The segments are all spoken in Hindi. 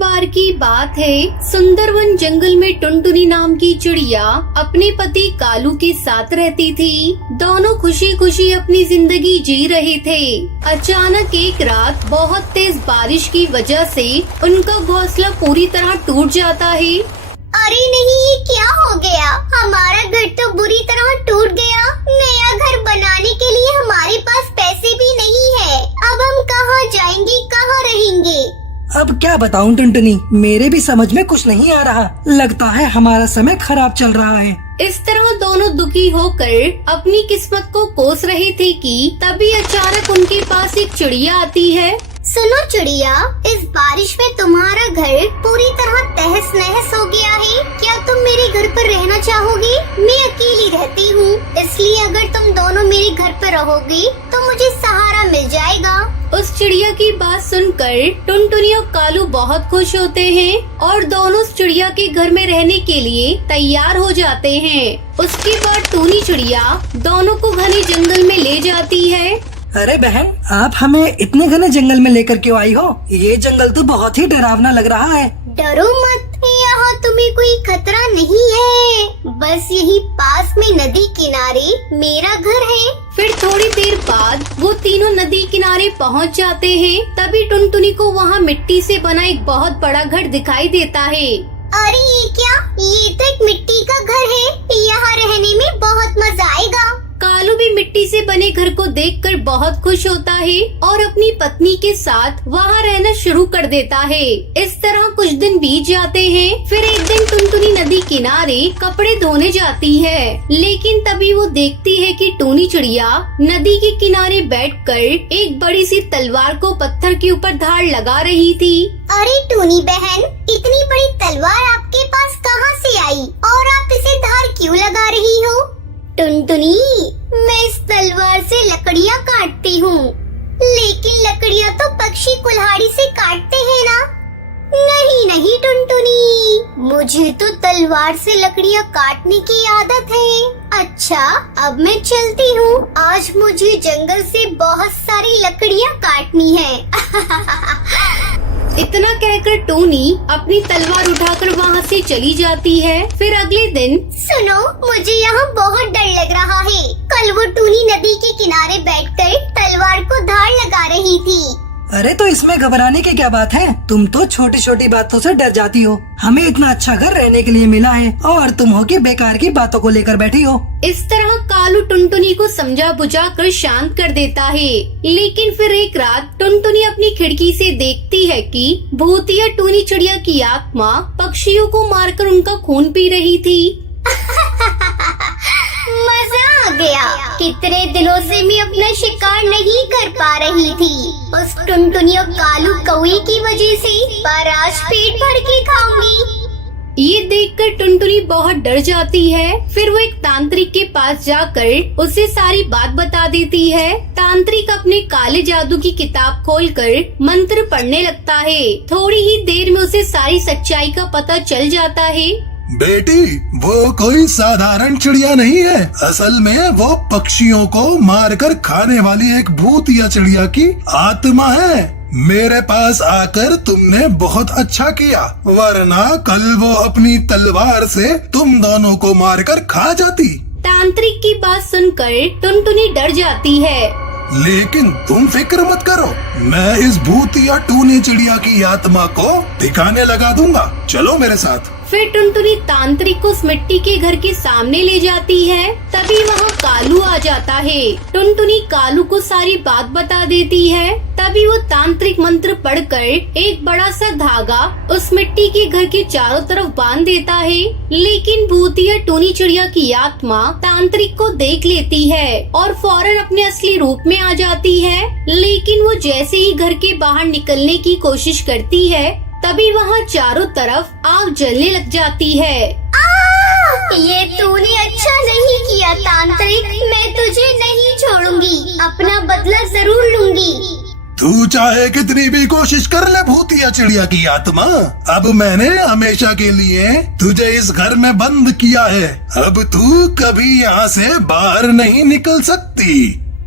बार की बात है, सुंदरवन जंगल में टुनटुनी नाम की चिड़िया अपने पति कालू के साथ रहती थी। दोनों खुशी खुशी अपनी जिंदगी जी रहे थे। अचानक एक रात बहुत तेज बारिश की वजह से उनका घोंसला पूरी तरह टूट जाता है। अरे नहीं, ये क्या हो गया? हमारा घर तो बुरी तरह टूट गया। नया घर बनाने के लिए हमारे पास पैसे भी नहीं है। अब हम कहाँ जाएंगे, कहाँ रहेंगे? अब क्या बताऊं टुनटुनी, मेरे भी समझ में कुछ नहीं आ रहा। लगता है हमारा समय खराब चल रहा है। इस तरह दोनों दुखी होकर अपनी किस्मत को कोस रहे थे कि तभी अचानक उनके पास एक चिड़िया आती है। सुनो चिड़िया, इस बारिश में तुम्हारा घर पूरी तरह तहस नहस हो गया है। क्या तुम मेरे घर पर रहना चाहोगी? मैं अकेली रहती हूँ, इसलिए अगर तुम दोनों मेरे घर पर रहोगी तो मुझे सहारा मिल जाएगा। उस चिड़िया की बात सुनकर टुनटुनी और कालू बहुत खुश होते हैं और दोनों उस चिड़िया के घर में रहने के लिए तैयार हो जाते हैं। उसके बाद टूनी चिड़िया दोनों को घने जंगल में ले जाती है। अरे बहन, आप हमें इतने घने जंगल में लेकर क्यों आई हो? ये जंगल तो बहुत ही डरावना लग रहा है। डरो मत, यहाँ तुम्हें कोई खतरा नहीं है। बस यही पास में नदी किनारे मेरा घर है। फिर थोड़ी देर बाद वो तीनों नदी किनारे पहुँच जाते हैं। तभी टुनटुनी को वहाँ मिट्टी से बना एक बहुत बड़ा घर दिखाई देता है। अरे ये क्या? ये तो एक मिट्टी का घर है। यहाँ रहने में बहुत मजा आएगा। कालू भी मिट्टी से बने घर को देखकर बहुत खुश होता है और अपनी पत्नी के साथ वहाँ रहना शुरू कर देता है। इस तरह कुछ दिन बीत जाते हैं। फिर एक दिन टुनटुनी नदी किनारे कपड़े धोने जाती है, लेकिन तभी वो देखती है कि टूनी चिड़िया नदी के किनारे बैठकर एक बड़ी सी तलवार को पत्थर के ऊपर धार लगा रही थी। अरे टूनी बहन, इतनी बड़ी तलवार आपके पास कहाँ से आई और आप इसे धार क्यों लगा रही हो? टुनटुनी, मैं इस तलवार से लकड़ियाँ काटती हूँ, लेकिन लकड़ियाँ तो पक्षी कुल्हाड़ी से काटते हैं ना? नहीं नहीं टुनटुनी, मुझे तो तलवार से लकड़ियाँ काटने की आदत है। अच्छा, अब मैं चलती हूँ। आज मुझे जंगल से बहुत सारी लकड़ियाँ काटनी है। इतना कहकर टूनी अपनी तलवार उठाकर वहाँ से चली जाती है। फिर अगले दिन, सुनो, मुझे यहाँ बहुत डर लग रहा है। कल वो टूनी नदी के किनारे बैठकर तलवार को धार लगा रही थी। अरे तो इसमें घबराने की क्या बात है? तुम तो छोटी छोटी बातों से डर जाती हो। हमें इतना अच्छा घर रहने के लिए मिला है और तुम हो कि बेकार की बातों को लेकर बैठी हो। इस तरह कालू टुनटुनी को समझा बुझा कर शांत कर देता है। लेकिन फिर एक रात टुनटुनी अपनी खिड़की से देखती है कि भूतिया टूनी चिड़िया की आत्मा पक्षियों को मारकर उनका खून पी रही थी। मजा आ गया। कितने दिनों से मैं अपना शिकार नहीं कर पा रही थी। उस टुनटुनी और कालू कौवे की वजह से, पर आज पेट भर के खाऊंगी। ये देखकर टुनटुनी बहुत डर जाती है। फिर वो एक तांत्रिक के पास जाकर उसे सारी बात बता देती है। तांत्रिक अपने काले जादू की किताब खोलकर मंत्र पढ़ने लगता है। थोड़ी ही देर में उसे सारी सच्चाई का पता चल जाता है। बेटी, वो कोई साधारण चिड़िया नहीं है। असल में वो पक्षियों को मारकर खाने वाली एक भूतिया चिड़िया की आत्मा है। मेरे पास आकर तुमने बहुत अच्छा किया, वरना कल वो अपनी तलवार से तुम दोनों को मारकर खा जाती। तांत्रिक की बात सुनकर टुनटुनी डर जाती है। लेकिन तुम फिक्र मत करो, मैं इस भूतिया टूनी चिड़िया की आत्मा को ठिकाने लगा दूंगा। चलो मेरे साथ। फिर टुनटुनी तांत्रिक को उस मिट्टी के घर के सामने ले जाती है। तभी वहाँ कालू आ जाता है। टुनटुनी कालू को सारी बात बता देती है। तभी वो तांत्रिक मंत्र पढ़कर एक बड़ा सा धागा उस मिट्टी के घर के चारों तरफ बांध देता है। लेकिन भूतिया टूनी चिड़िया की आत्मा तांत्रिक को देख लेती है और फौरन अपने असली रूप में आ जाती है। लेकिन वो जैसे ही घर के बाहर निकलने की कोशिश करती है, तभी वहाँ चारों तरफ आग जलने लग जाती है। ये तूने अच्छा नहीं किया तांत्रिक, मैं तुझे नहीं छोड़ूंगी, अपना बदला जरूर लूंगी। तू चाहे कितनी भी कोशिश कर ले भूतिया चिड़िया की आत्मा, अब मैंने हमेशा के लिए तुझे इस घर में बंद किया है। अब तू कभी यहाँ से बाहर नहीं निकल सकती।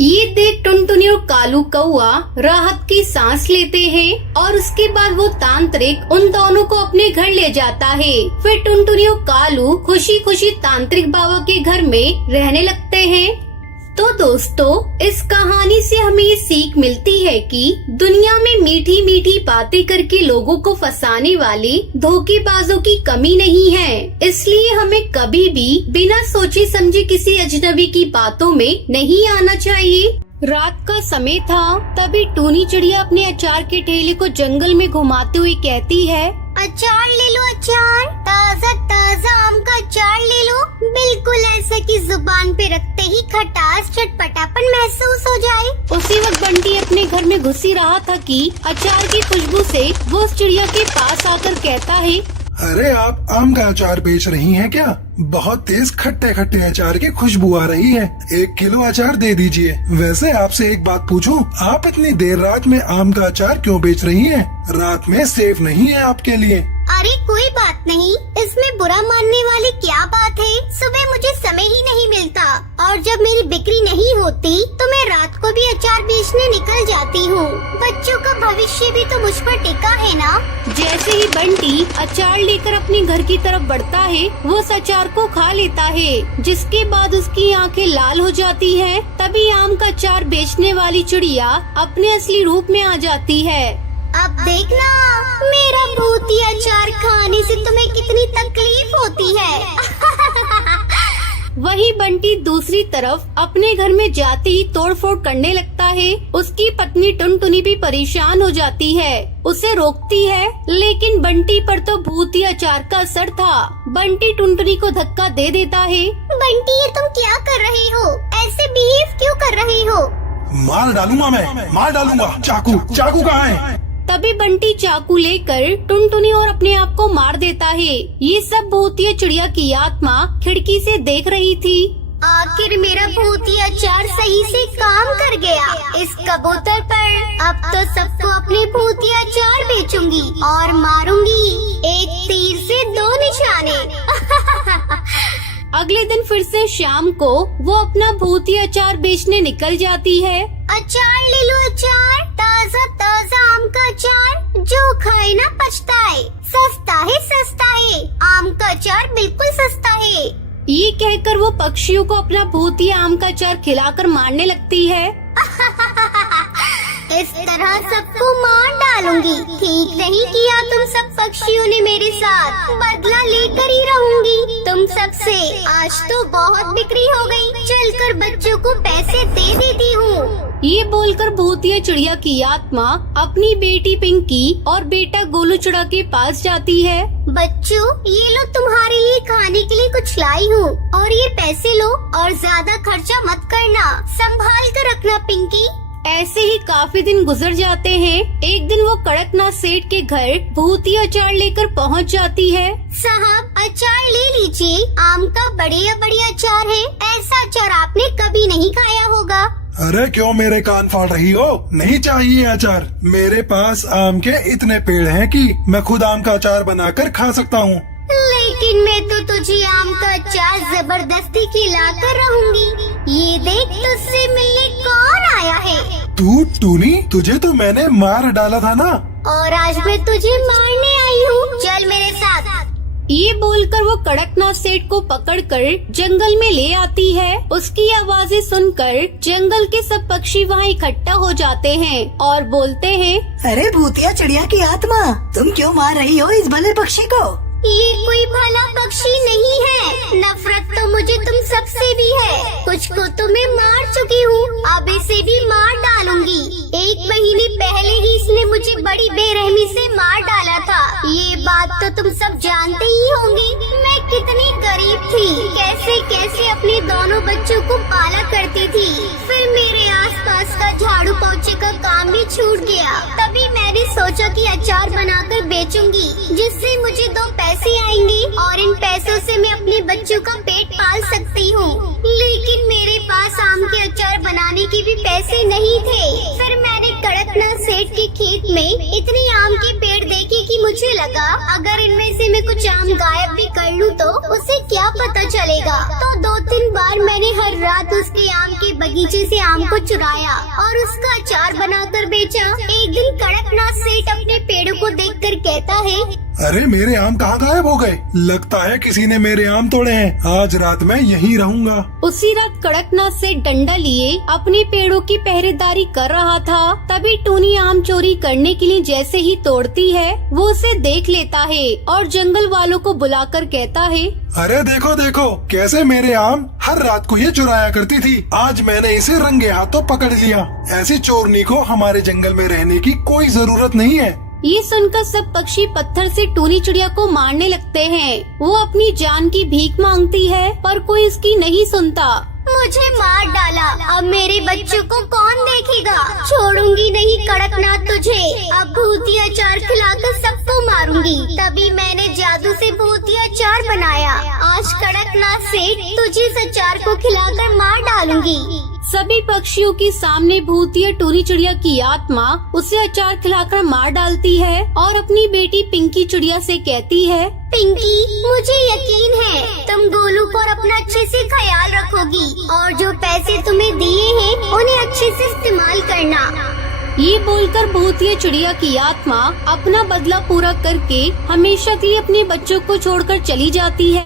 ये देख टुनटुनी और कालू कौआ राहत की सांस लेते हैं और उसके बाद वो तांत्रिक उन दोनों को अपने घर ले जाता है। फिर टुनटुनी और कालू खुशी खुशी तांत्रिक बाबा के घर में रहने लगते हैं। तो दोस्तों, इस कहानी से हमें ये सीख मिलती है कि दुनिया में मीठी मीठी बातें करके लोगों को फंसाने वाले धोखेबाजों की कमी नहीं है। इसलिए हमें कभी भी बिना सोचे समझे किसी अजनबी की बातों में नहीं आना चाहिए। रात का समय था, तभी टूनी चिड़िया अपने अचार के ठेले को जंगल में घुमाते हुए कहती है, अचार ले लो अचार, ताज़ा ताज़ा आम का अचार ले लो, बिल्कुल ऐसा कि जुबान पे रखते ही खटास चटपटापन महसूस हो जाए। उसी वक्त बंटी अपने घर में घुस ही रहा था कि अचार की खुशबू से वो उस चिड़िया के पास आकर कहता है, अरे आप आम का अचार बेच रही हैं क्या? बहुत तेज खट्टे खट्टे अचार की खुशबू आ रही है। 1 किलो अचार दे दीजिए। वैसे आपसे एक बात पूछूं, आप इतनी देर रात में आम का अचार क्यों बेच रही हैं? रात में सेफ नहीं है आपके लिए। अरे कोई बात नहीं, इसमें बुरा मानने वाली क्या बात है। सुबह मुझे समय ही नहीं मिलता और जब मेरी बिक्री नहीं होती तो मैं रात को भी अचार बेचने निकल जाती हूँ। बच्चों का भविष्य भी तो मुझ पर टिका है ना। जैसे ही बंटी अचार लेकर अपने घर की तरफ बढ़ता है, वो उस अचार को खा लेता है, जिसके बाद उसकी आंखें लाल हो जाती हैं। तभी आम का अचार बेचने वाली चिड़िया अपने असली रूप में आ जाती है। अब देखना, मेरा भूतिया अचार खाने से तुम्हें कितनी तकलीफ होती है। वही बंटी दूसरी तरफ अपने घर में जाते ही तोड़फोड़ करने लगता है। उसकी पत्नी टुनटुनी भी परेशान हो जाती है, उसे रोकती है, लेकिन बंटी पर तो भूतिया अचार का असर था। बंटी टुनटुनी को धक्का दे देता है। बंटी, ये तुम क्या कर रही हो? ऐसे बिहेव क्यों कर रही हो? मार डालूंगा मैं, मार डालूंगा। चाकू चाकू कहाँ है? तभी बंटी चाकू लेकर टुनटुनी और अपने आप को मार देता है। ये सब भूतिया चिड़िया की आत्मा खिड़की से देख रही थी। आखिर मेरा भूतिया अचार सही से काम कर गया इस कबूतर पर। अब तो सबको अपने भूतिया अचार बेचूंगी और मारूंगी, एक तीर से 2 निशाने। अगले दिन फिर से शाम को वो अपना भूतिया अचार बेचने निकल जाती है। अचार ले लो अचार, ताज़ा ताज़ा आम का अचार, जो खाए ना पछताए। सस्ता है, आम का अचार बिल्कुल सस्ता है। ये कहकर वो पक्षियों को अपना भूतिया आम का अचार खिलाकर मारने लगती है। इस तरह सबको मार डालूंगी। ठीक नहीं किया तुम सब पक्षियों ने मेरे साथ, बदला लेकर ही रहूंगी तुम सबसे। आज तो बहुत बिक्री हो गई, चलकर बच्चों को पैसे दे देती हूँ। ये बोलकर भूतिया चिड़िया की आत्मा अपनी बेटी पिंकी और बेटा गोलू चिड़ा के पास जाती है। बच्चों, ये लो तुम्हारे लिए खाने के लिए कुछ लाई हूँ, और ये पैसे लो और ज्यादा खर्चा मत करना, संभाल कर रखना पिंकी। ऐसे ही काफी दिन गुजर जाते हैं। एक दिन वो कड़कनाथ सेठ के घर भूतिया अचार लेकर पहुंच जाती है। साहब, अचार ले लीजिए, आम का बढ़िया बढ़िया अचार है। ऐसा अचार आपने कभी नहीं खाया होगा। अरे क्यों मेरे कान फाड़ रही हो? नहीं चाहिए अचार। मेरे पास आम के इतने पेड़ हैं कि मैं खुद आम का अचार बनाकर खा सकता हूँ। लेकिन मैं तो तुझे आम का अचार जबरदस्ती खिला कर रहूंगी। ये देख, तुझसे मिलने कौन आया है? तू टूनी, तुझे तो मैंने मार डाला था ना। और आज मैं तुझे मारने आई हूँ, चल मेरे साथ। ये बोलकर वो कड़कनाथ सेठ को पकड़कर जंगल में ले आती है। उसकी आवाजें सुनकर जंगल के सब पक्षी वहाँ इकट्ठा हो जाते हैं और बोलते हैं, अरे भूतिया चिड़िया की आत्मा, तुम क्यों मार रही हो इस भले पक्षी को? ये कोई भला पक्षी नहीं है, नफरत तो मुझे तुम सबसे भी है। कुछ को तो मैं मार चुकी हूँ, अब इसे भी मार डालूंगी। 1 महीने पहले ही इसने मुझे बड़ी बेरहमी से मार डाला था। ये बात तो तुम सब जानते ही होंगे। मैं कितनी गरीब थी, कैसे कैसे अपने दोनों बच्चों को पाला करती थी। फिर मेरे आसपास का झाड़ू पोछे का काम भी छूट गया। तभी मैंने सोचा कि अचार बनाकर बेचूंगी, जिससे मुझे 2 पैसे आएंगे और इन पैसों से मैं अपने बच्चों का पेट पाल सकती हूँ। लेकिन मेरे पास आम के अचार बनाने के भी पैसे नहीं थे। फिर मैंने कड़कनाथ सेठ के खेत में इतनी आम के पेड़ देखे कि मुझे लगा अगर इनमें से मैं कुछ आम गायब भी कर लूँ तो उसे क्या पता चलेगा। तो 2-3 बार मैंने हर रात उसके आम के बगीचे से आम को चुराया और उसका अचार बनाकर बेचा। एक दिन कड़कनाथ सेठ अपने पेड़ों को देखकर कहता है, अरे मेरे आम कहाँ गायब हो गए? लगता है किसी ने मेरे आम तोड़े हैं। आज रात मैं यहीं रहूंगा। उसी रात कड़कनाथ सेठ डंडा लिए अपने पेड़ों की पहरेदारी कर रहा था। तभी टूनी आम चोरी करने के लिए जैसे ही तोड़ती है वो उसे देख लेता है और जंगल वालों को बुलाकर कहता है, अरे देखो देखो कैसे मेरे आम हर रात को ये चुराया करती थी। आज मैंने इसे रंगे हाथों पकड़ लिया। ऐसी चोरनी को हमारे जंगल में रहने की कोई जरूरत नहीं है। ये सुनकर सब पक्षी पत्थर से टूनी चिड़िया को मारने लगते हैं। वो अपनी जान की भीख मांगती है पर कोई उसकी नहीं सुनता। मुझे मार डाला, अब मेरे बच्चों को कौन देखेगा? छोड़ूंगी नहीं कड़कनाथ तुझे। अब भूतिया अचार खिलाकर सबको मारूंगी। तभी मैंने जादू से भूतिया अचार बनाया। आज कड़कनाथ सेठ तुझे इस अचार को खिलाकर मार डालूंगी। सभी पक्षियों के सामने भूतिया टूनी चिड़िया की आत्मा उसे अचार खिलाकर मार डालती है और अपनी बेटी पिंकी चिड़िया से कहती है, पिंकी, मुझे यकीन है तुम गोलू पर अपना अच्छे से ख्याल रखोगी और जो पैसे तुम्हें दिए हैं उन्हें अच्छे से इस्तेमाल करना। ये बोलकर भूतिया चिड़िया की आत्मा अपना बदला पूरा करके हमेशा के लिए अपने बच्चों को छोड़कर चली जाती है।